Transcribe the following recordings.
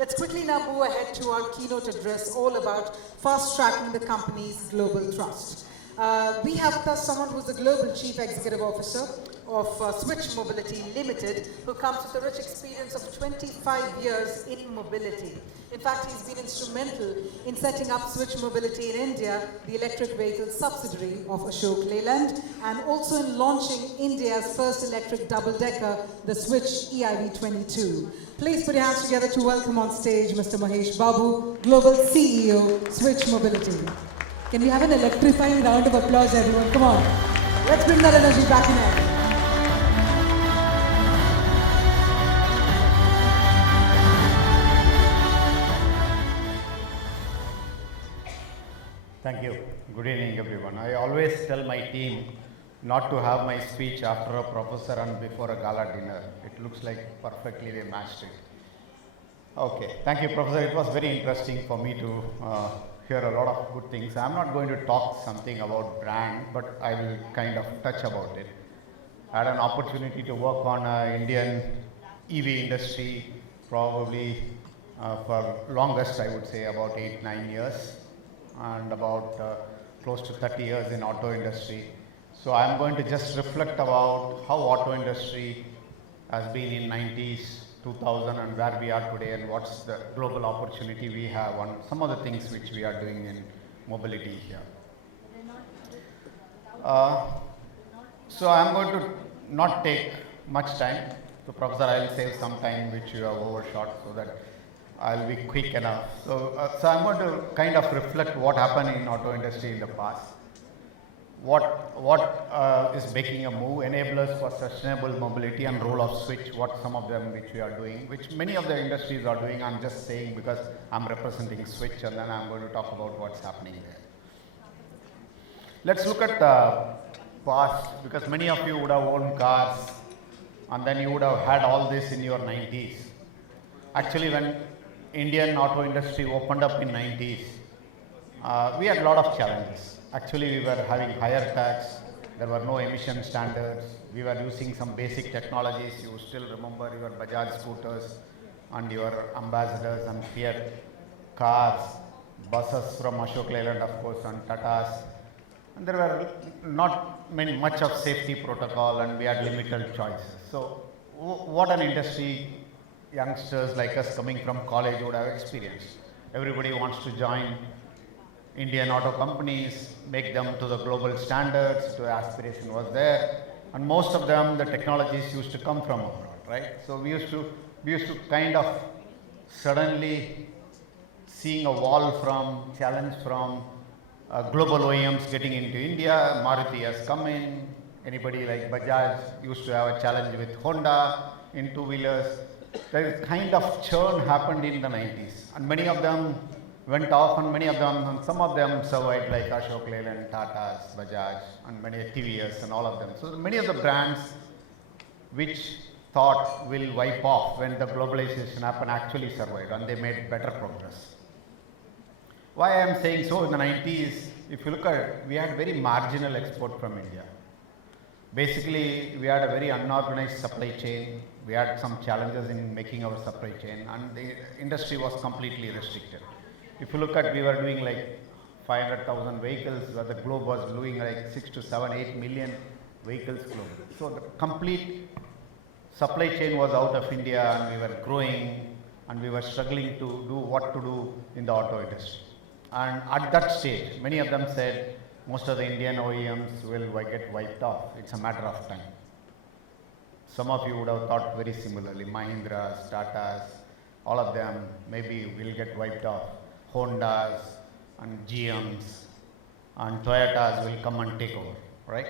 Let's quickly now move ahead to our keynote address, all about fast-tracking the company's global trust. We have with us someone who's the Global Chief Executive Officer of Switch Mobility Limited, who comes with a rich experience of 25 years in mobility. In fact, he's been instrumental in setting up Switch Mobility in India, the electric vehicle subsidiary of Ashok Leyland, and also in launching India's first electric double-decker, the Switch EIV22. Please put your hands together to welcome on stage Mr. Mahesh Babu, Global CEO, Switch Mobility. Can we have an electrifying round of applause, everyone? Come on. Let's bring that energy back in. Thank you. Good evening, everyone. I always tell my team not to have my speech after a professor and before a gala dinner. It looks like perfectly they matched it. Okay, thank you, Professor. It was very interesting for me to hear a lot of good things. I'm not going to talk something about brand, but I will kind of touch about it. I had an opportunity to work on Indian EV industry probably for longest, I would say, about 8-9 years, and about close to 30 years in auto industry. So I'm going to just reflect about how auto industry has been in 90s, 2000, and where we are today, and what's the global opportunity we have on some of the things which we are doing in mobility here. So I'm going to not take much time. So Professor, I'll save some time which you have overshot so that I'll be quick enough. So I'm going to kind of reflect what happened in auto industry in the past. What is making a move, enablers for sustainable mobility, and role of Switch, what some of them which we are doing, which many of the industries are doing. I'm just saying because I'm representing Switch, and then I'm going to talk about what's happening there. Let's look at the past, because many of you would have owned cars, and then you would have had all this in your 90s. Actually, when Indian auto industry opened up in 90s, we had a lot of challenges. Actually, we were having higher tax, there were no emission standards, we were using some basic technologies. You still remember your Bajaj scooters and your ambassadors and Fiat cars, buses from Ashok Leyland, of course, and Tatas. And there were not much of safety protocol, and we had limited choices. So what an industry youngsters like us coming from college would have experienced. Everybody wants to join Indian auto companies, make them to the global standards, the aspiration was there, and most of them, the technologies used to come from abroad, right? So we used to kind of suddenly seeing a wall from challenge from global OEMs getting into India. Maruti has come in. Anybody like Bajaj used to have a challenge with Honda in two-wheelers. There kind of churn happened in the 90s, and many of them went off, and some of them survived, like Ashok Leyland, Tatas, Bajaj, and many TVS and all of them. So many of the brands which thought will wipe off when the globalization happened actually survived, and they made better progress. Why I am saying so? In the 90s, if you look at it, we had very marginal export from India. Basically, we had a very unorganized supply chain. We had some challenges in making our supply chain, and the industry was completely restricted. If you look at, we were doing like 500,000 vehicles, where the globe was doing like 6 to 7, 8 million vehicles globally. So the complete supply chain was out of India, and we were growing, and we were struggling to do what to do in the auto industry. And at that stage, many of them said, most of the Indian OEMs will get wiped off. It's a matter of time. Some of you would have thought very similarly. Mahindras, Tatas, all of them maybe will get wiped off. Hondas and GMs and Toyotas will come and take over, right?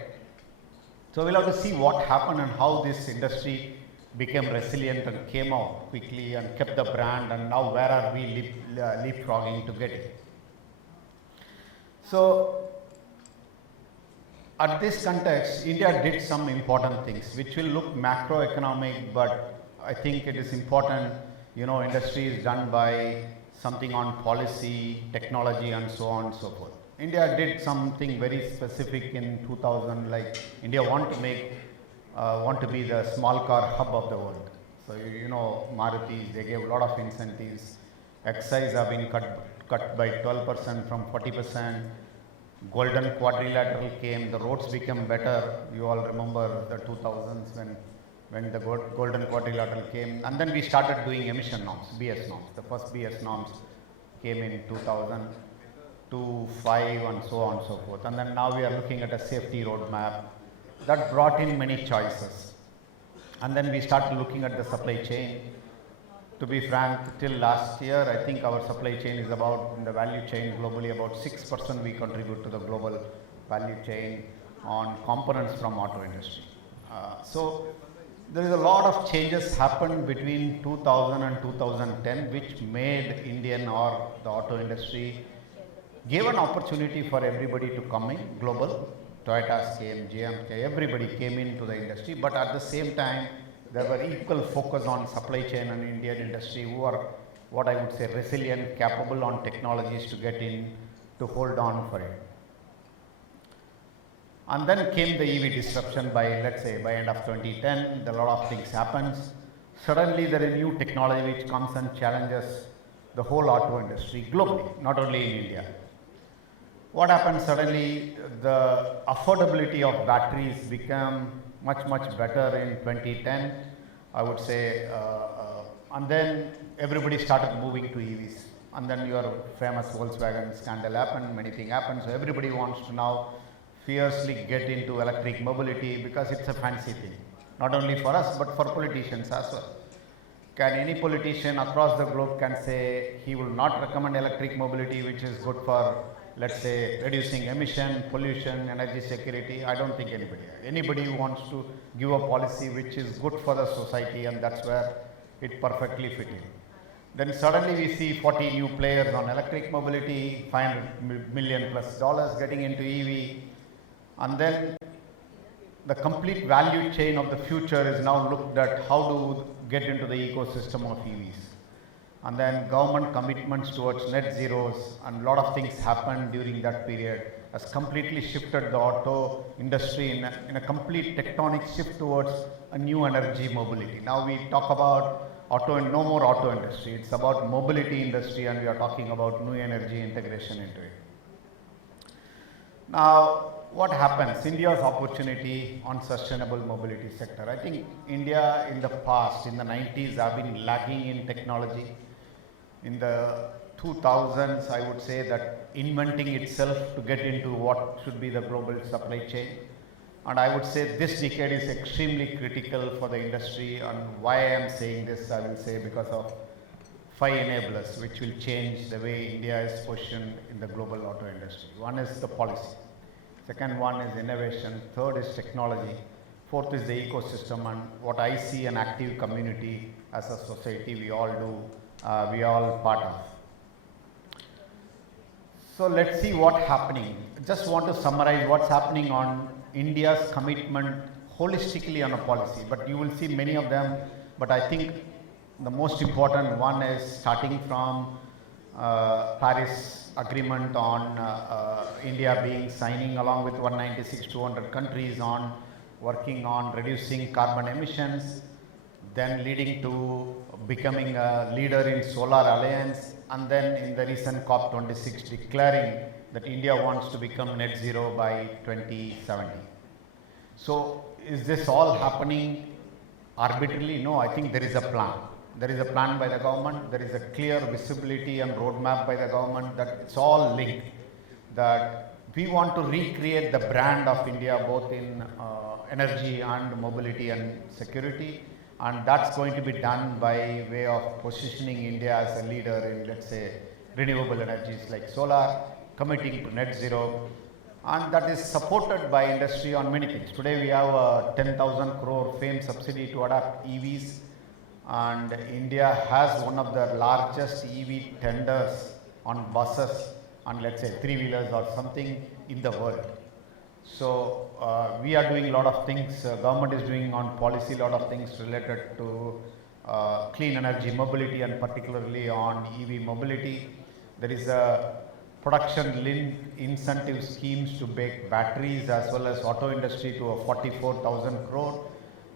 So we'll have to see what happened and how this industry became resilient and came out quickly and kept the brand, and now where are we leapfrogging to get it. So at this context, India did some important things which will look macroeconomic, but I think it is important. Industry is done by something on policy, technology, and so on and so forth. India did something very specific in 2000, like India want to be the small car hub of the world. So you know Maruti, they gave a lot of incentives. Excise have been cut by 12% from 40%. Golden quadrilateral came, the roads became better. You all remember the 2000s when the golden quadrilateral came. And then we started doing emission norms, BS norms. The first BS norms came in 2000, 5 and so on and so forth. And then now we are looking at a safety roadmap that brought in many choices. And then we started looking at the supply chain. To be frank, till last year, I think our supply chain is about, in the value chain globally, about 6% we contribute to the global value chain on components from auto industry. So there is a lot of changes happened between 2000 and 2010, which made Indian or the auto industry gave an opportunity for everybody to come in global. Toyotas came, GM came, everybody came into the industry, but at the same time, there were equal focus on supply chain and Indian industry who are what I would say resilient, capable on technologies to get in, to hold on for it. And then came the EV disruption by, let's say, by end of 2010, a lot of things happens. Suddenly there is new technology which comes and challenges the whole auto industry globally, not only in India. What happened suddenly, the affordability of batteries became much better in 2010, I would say, and then everybody started moving to EVs. And then your famous Volkswagen scandal happened, many things happened, so everybody wants to now fiercely get into electric mobility because it's a fancy thing, not only for us but for politicians as well. Can any politician across the globe can say he will not recommend electric mobility which is good for, let's say, reducing emission, pollution, energy security? I don't think anybody. Anybody who wants to give a policy which is good for the society, and that's where it perfectly fit in. Then suddenly we see 40 new players on electric mobility, $500 million plus getting into EV, and then the complete value chain of the future is now looked at how to get into the ecosystem of EVs. And then government commitments towards net zeros and a lot of things happened during that period has completely shifted the auto industry in a complete tectonic shift towards a new energy mobility. Now we talk about no more auto industry, it's about mobility industry, and we are talking about new energy integration into it. Now, what happens? India's opportunity on sustainable mobility sector. I think India in the past, in the 90s, have been lagging in technology. In the 2000s, I would say that inventing itself to get into what should be the global supply chain. And I would say this decade is extremely critical for the industry. And why I am saying this, I will say because of 5 enablers which will change the way India is positioned in the global auto industry. One is the policy. Second one is innovation. Third is technology. Fourth is the ecosystem, and what I see an active community as a society we all do, we are all part of. So let's see what's happening. Just want to summarize what's happening on India's commitment holistically on a policy, but you will see many of them, but I think the most important one is starting from Paris Agreement on India being signing along with 196, 200 countries on working on reducing carbon emissions, then leading to becoming a leader in solar alliance, and then in the recent COP26 declaring that India wants to become net zero by 2070. So is this all happening arbitrarily? No, I think there is a plan. There is a plan by the government, there is a clear visibility and roadmap by the government that it's all linked, that we want to recreate the brand of India both in energy and mobility and security, and that's going to be done by way of positioning India as a leader in, let's say, renewable energies like solar, committing to net zero, and that is supported by industry on many things. Today we have a 10,000 crore FAME subsidy to adopt EVs, and India has one of the largest EV tenders on buses and, let's say, 3-wheelers or something in the world. So we are doing a lot of things, government is doing on policy, a lot of things related to clean energy mobility and particularly on EV mobility. There is a production linked incentive schemes to make batteries as well as auto industry to a 44,000 crore.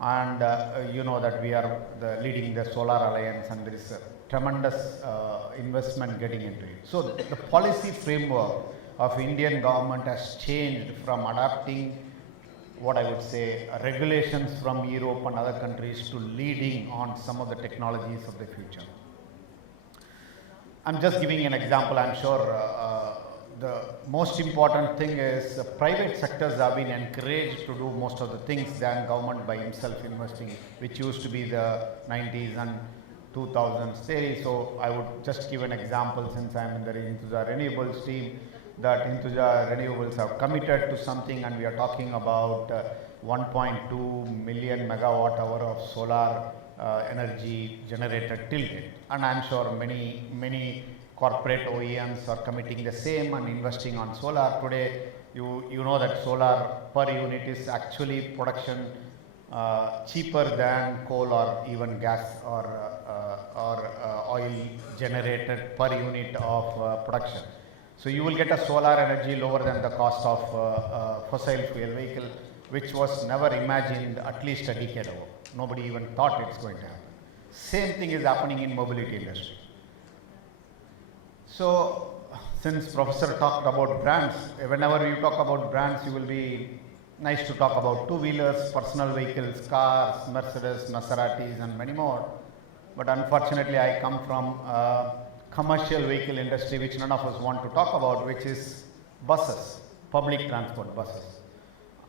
And you know that we are leading the Solar Alliance, and there is a tremendous investment getting into it. So the policy framework of Indian government has changed from adopting what I would say regulations from Europe and other countries to leading on some of the technologies of the future. I'm just giving an example. I'm sure the most important thing is private sectors have been encouraged to do most of the things than government by himself investing, which used to be the 90s and 2000s theory. So I would just give an example, since I'm in the Intuja Renewables team, that Intuja Renewables have committed to something, and we are talking about 1.2 million megawatt hour of solar energy generated till date. And I'm sure many corporate OEMs are committing the same and investing on solar. Today, you know that solar per unit is actually production cheaper than coal or even gas or oil generated per unit of production. So you will get a solar energy lower than the cost of fossil fuel vehicle, which was never imagined at least a decade ago. Nobody even thought it's going to happen. Same thing is happening in mobility industry. So since Professor talked about brands, whenever you talk about brands, you will be nice to talk about two-wheelers, personal vehicles, cars, Mercedes, Maseratis, and many more. But unfortunately, I come from commercial vehicle industry, which none of us want to talk about, which is buses, public transport buses.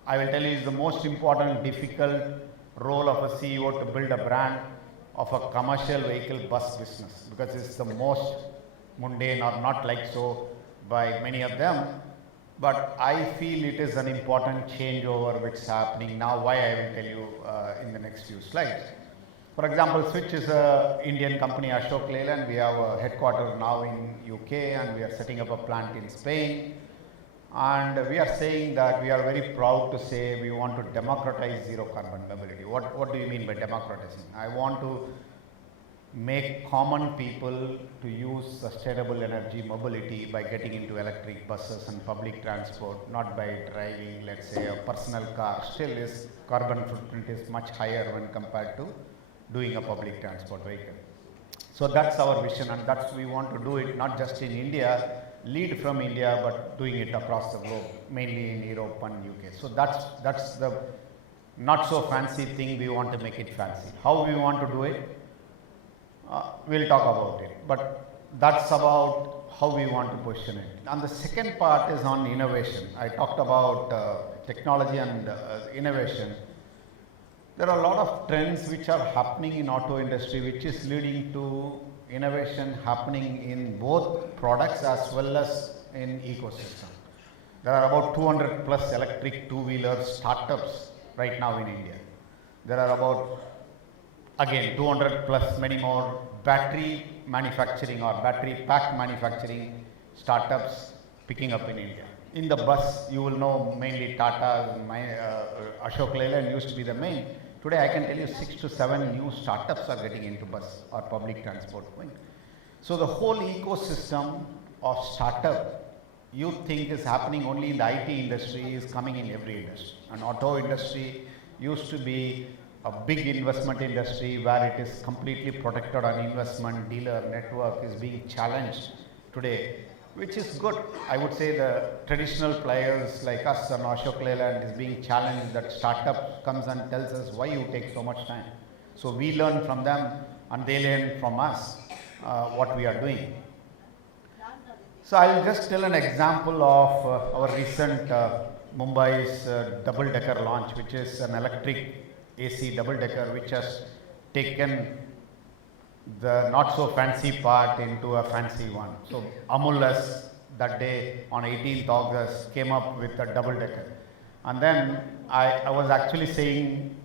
I will tell you, is the most important, difficult role of a CEO to build a brand of a commercial vehicle bus business, because it's the most mundane or not like so by many of them. But I feel it is an important changeover which is happening now, why I will tell you in the next few slides. For example, Switch is an Indian company, Ashok Leyland. We have a headquarters now in UK, and we are setting up a plant in Spain. And we are saying that we are very proud to say we want to democratize zero carbon mobility. What do you mean by democratizing? I want to make common people to use sustainable energy mobility by getting into electric buses and public transport, not by driving, let's say, a personal car. Still, its carbon footprint is much higher when compared to doing a public transport vehicle. So that's our vision, and that's we want to do it not just in India, lead from India, but doing it across the globe, mainly in Europe and UK. So that's the not so fancy thing. We want to make it fancy. How we want to do it? We'll talk about it, but that's about how we want to position it. And the second part is on innovation. I talked about technology and innovation. There are a lot of trends which are happening in auto industry, which is leading to innovation happening in both products as well as in ecosystem. There are about 200 plus electric two-wheeler startups right now in India. There are about, again, 200 plus many more battery manufacturing or battery pack manufacturing startups picking up in India. In the bus, you will know mainly Tata, Ashok Leyland used to be the main. Today, I can tell you 6 to 7 new startups are getting into bus or public transport. So the whole ecosystem of startup, you think is happening only in the IT industry, is coming in every industry. And auto industry used to be a big investment industry where it is completely protected on investment, dealer network is being challenged today, which is good. I would say the traditional players like us and Ashok Leyland is being challenged, that startup comes and tells us why you take so much time. So we learn from them and they learn from us what we are doing. So I'll just tell an example of our recent Mumbai's double-decker launch, which is an electric AC double-decker, which has taken the not so fancy part into a fancy one. So Amulus that day on 18th August came up with a double-decker. And then I was actually saying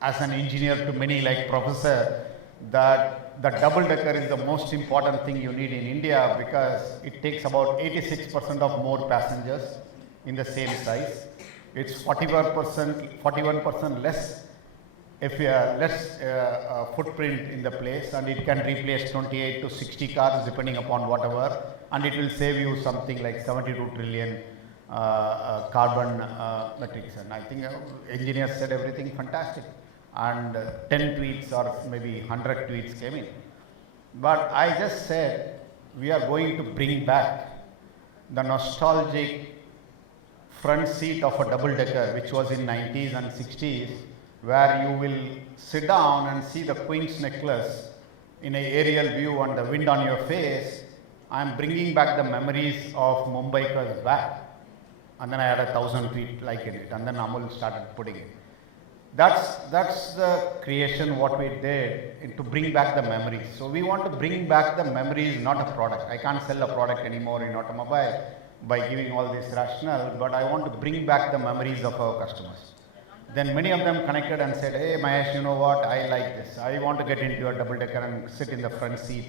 as an engineer to many like Professor that the double-decker is the most important thing you need in India, because it takes about 86% of more passengers in the same size. It's 41% less footprint in the place, and it can replace 28 to 60 cars depending upon whatever, and it will save you something like 72 trillion carbon metrics. And I think engineers said everything fantastic. and 10 tweets or maybe 100 tweets came in. But I just said, we are going to bring back the nostalgic front seat of a double-decker, which was in 90s and 60s, where you will sit down and see the Queen's necklace in an aerial view and the wind on your face. I'm bringing back the memories of Mumbaikars back. And then I had 1,000 tweet like in it, and then Amul started putting it. That's the creation what we did to bring back the memories. So we want to bring back the memories, not a product. I can't sell a product anymore in automobile by giving all this rationale, but I want to bring back the memories of our customers. Then many of them connected and said, hey Mahesh, you know what, I like this. I want to get into a double decker and sit in the front seat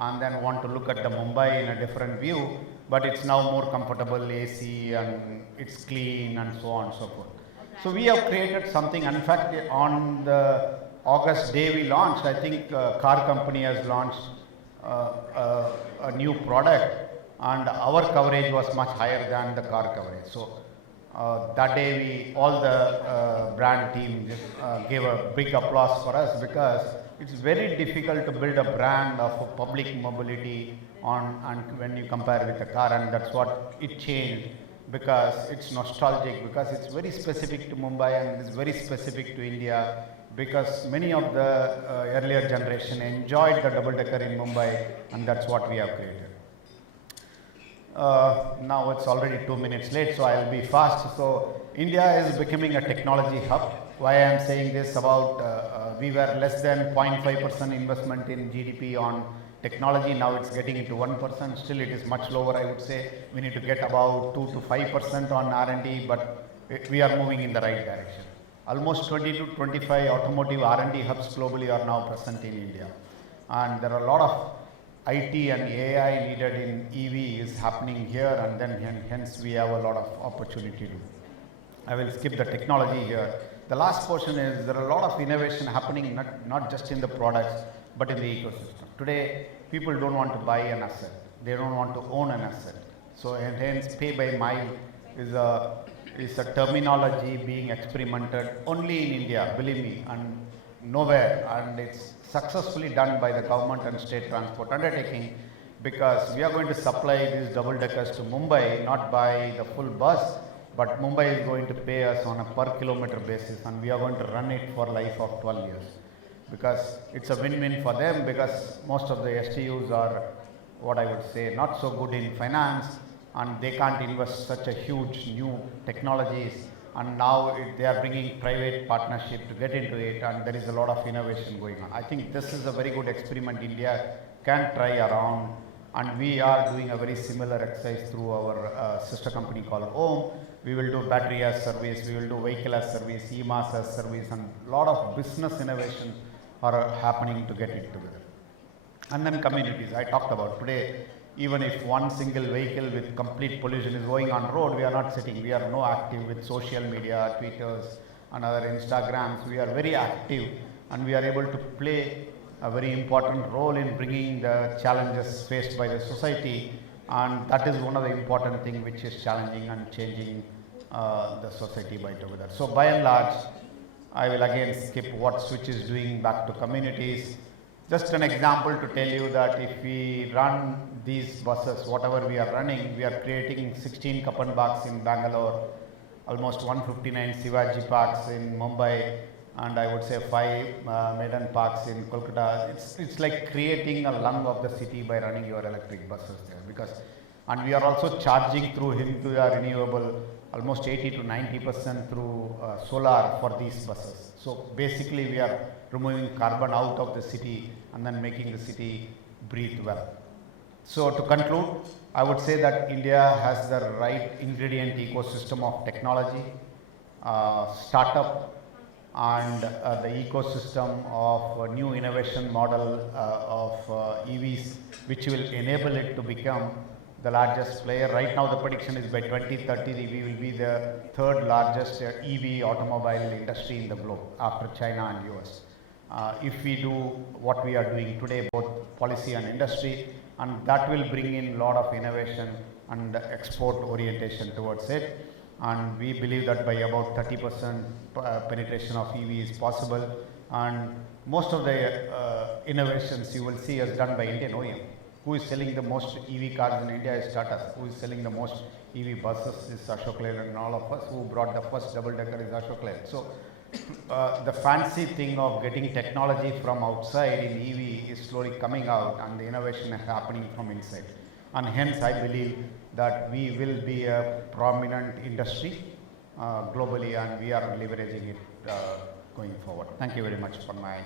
and then want to look at the Mumbai in a different view, but it's now more comfortable, AC, and it's clean and so on and so forth. So we have created something. In fact, on the August day we launched, I think car company has launched a new product, and our coverage was much higher than the car coverage. So that day all the brand team gave a big applause for us, because it's very difficult to build a brand of public mobility and when you compare with a car, and that's what it changed, because it's nostalgic, because it's very specific to Mumbai and it's very specific to India, because many of the earlier generation enjoyed the double decker in Mumbai, and that's what we have created. Now it's already 2 minutes late, so I'll be fast. So India is becoming a technology hub. Why I am saying this about, we were less than 0.5% investment in GDP on technology. Now it's getting into 1%. Still it is much lower, I would say. We need to get about 2 to 5% on R&D, but we are moving in the right direction. Almost 20 to 25 automotive R&D hubs globally are now present in India. And there are a lot of IT and AI needed in EV is happening here, and then hence we have a lot of opportunity to. I will skip the technology here. The last portion is there are a lot of innovation happening, not just in the products, but in the ecosystem. Today, people don't want to buy an asset. They don't want to own an asset. So and hence pay by mile is a terminology being experimented only in India, believe me, and nowhere. And it's successfully done by the government and state transport undertaking, because we are going to supply these double deckers to Mumbai, not by the full bus, but Mumbai is going to pay us on a per kilometer basis, and we are going to run it for life of 12 years. Because it's a win-win for them, because most of the STUs are, what I would say, not so good in finance, and they can't invest such a huge new technologies, and now they are bringing private partnership to get into it, and there is a lot of innovation going on. I think this is a very good experiment India can try around, and we are doing a very similar exercise through our sister company called OHM. We will do battery as service, we will do vehicle as service, EMAS as service, and a lot of business innovation are happening to get it together. And then communities, I talked about today. Even if one single vehicle with complete pollution is going on road, we are not sitting. We are no active with social media, Twitters and other Instagrams. We are very active, and we are able to play a very important role in bringing the challenges faced by the society, and that is one of the important things which is challenging and changing the society by together. So by and large, I will again skip what Switch is doing back to communities. Just an example to tell you that if we run these buses, whatever we are running, we are creating 16 Kapan Parks in Bangalore, almost 159 Shivaji Parks in Mumbai, and I would say 5 Maiden Parks in Kolkata. It's like creating a lung of the city by running your electric buses there. And we are also charging through Hinduya Renewable, almost 80 to 90% through solar for these buses. So basically we are removing carbon out of the city and then making the city breathe well. So to conclude, I would say that India has the right ingredient ecosystem of technology, startup, and the ecosystem of a new innovation model of EVs, which will enable it to become the largest player. Right now the prediction is by 2030 we will be the third largest EV automobile industry in the globe after China and US. If we do what we are doing today, both policy and industry, and that will bring in a lot of innovation and export orientation towards it. and we believe that by about 30% penetration of EV is possible, and most of the innovations you will see is done by Indian OEM. Who is selling the most EV cars in India is Tata. Who is selling the most EV buses is Ashok Leyland, and all of us. Who brought the first double-decker is Ashok Leyland. So the fancy thing of getting technology from outside in EV is slowly coming out, and the innovation is happening from inside. And hence I believe that we will be a prominent industry globally, and we are leveraging it going forward. Thank you very much for my